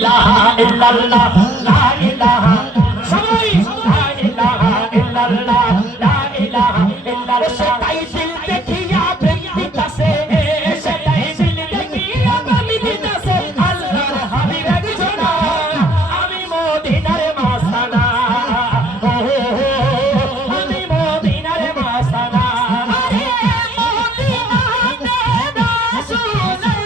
ইলাহা ইল্লাল্লাহ লা ইলাহা সবাই লা ইলাহা ইল্লাল্লাহ লা ইলাহা ইল্লাল্লাহ সেটাই দিল দেখিয়া প্রেম দিতাছে সেটাই দিল দেখিয়া প্রেম দিতাছে আল্লাহর হাবিব একজন আমি মদিনার মাস্তানা আমি মদিনার মাস্তানা আরে মদিনাতে রাসূলুল্লাহ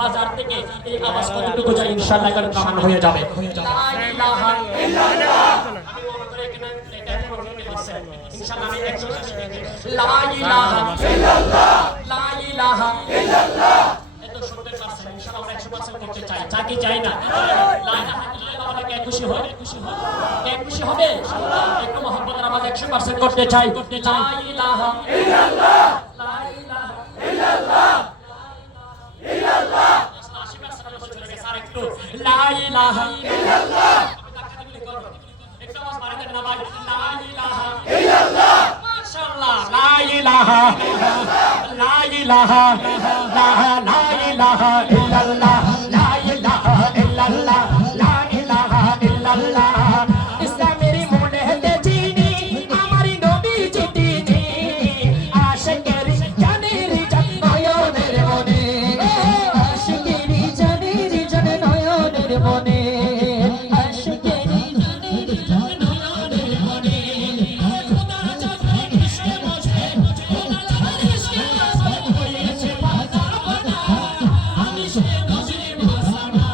বাজার থেকে এই আওয়াজ কতটুকু যায় ইনশাআল্লাহ কারণ কামান হয়ে যাবে লা ইলাহা ইল্লাল্লাহ আমি মনে করে এখানে ইনশাআল্লাহ আমি 100 লা ইলাহা ইল্লাল্লাহ লা ইলাহা ইল্লাল্লাহ এত শুনতে পারছেন ইনশাআল্লাহ আমরা 100% করতে চাই চাকি চাই না লা ইলাহা ইল্লাল্লাহ বলে কে খুশি হবে কে খুশি হবে একটু মহব্বতের আওয়াজ 100% করতে চাই লা ইলাহা ইল্লাল্লাহ লা ইলাহা ইল্লাল্লাহ ইল্লাল্লাহ লা ইলাহা ইল্লাল্লাহ একটু আওয়াজ বাড়াই দেন না ভাই লা ইলাহা ইল্লাল্লাহ মাশাআল্লাহ লা ইলাহা লা ইলাহা লা ইলাহা ইল্লাল্লাহ লা ইলাহা ইল্লাল্লাহ লা ইলাহা ইল্লাল্লাহ ইসলামের মনেতে চিনি আমার নবী চিনি আশিকের জানের নয়নের মনে আশিকের জানের নয়নের মনে আশিকের জানের নয়নের মনে খোদা চাঁদে কৃষ্ণ বসে খোদা চাঁদে কৃষ্ণ হয়েছে বাধা বাধা আমি সে নজরে মাসানা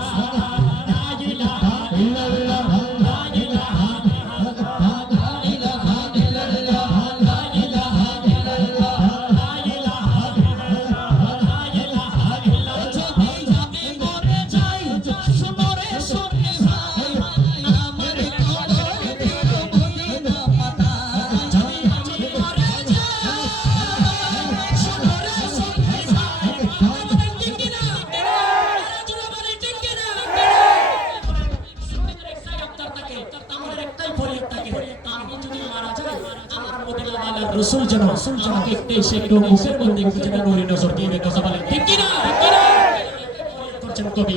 লা ইলাহা ইল্লাল্লাহ লা ইলাহা লা ইলাহা ইল্লাল্লাহ লা ইলাহা ইল্লাল্লাহ লা ইলাহা ইল্লাল্লাহ লা ইলাহা ইল্লাল্লাহ যদি আমি মরে যাই শুনরে শুনে ভাই আমার কবর দিল মদিনা পাতা যদি আমি মরে যাই শুনরে শুনে ভাই আমার টিকিনা রাজুলাবাড়ি টিকিনা সুন্নতের একটাই আফতার থাকে আমাদের একটাই ফরিয়াদ থাকে আমি যদি মারা যাই আমার মদিনাওয়ালার রাসূল যেন আমাকে একটু মুখের মধ্যে একটু যেন নূরে নজর দিয়ে কথা বলে ঠিক কি না করছেন কবি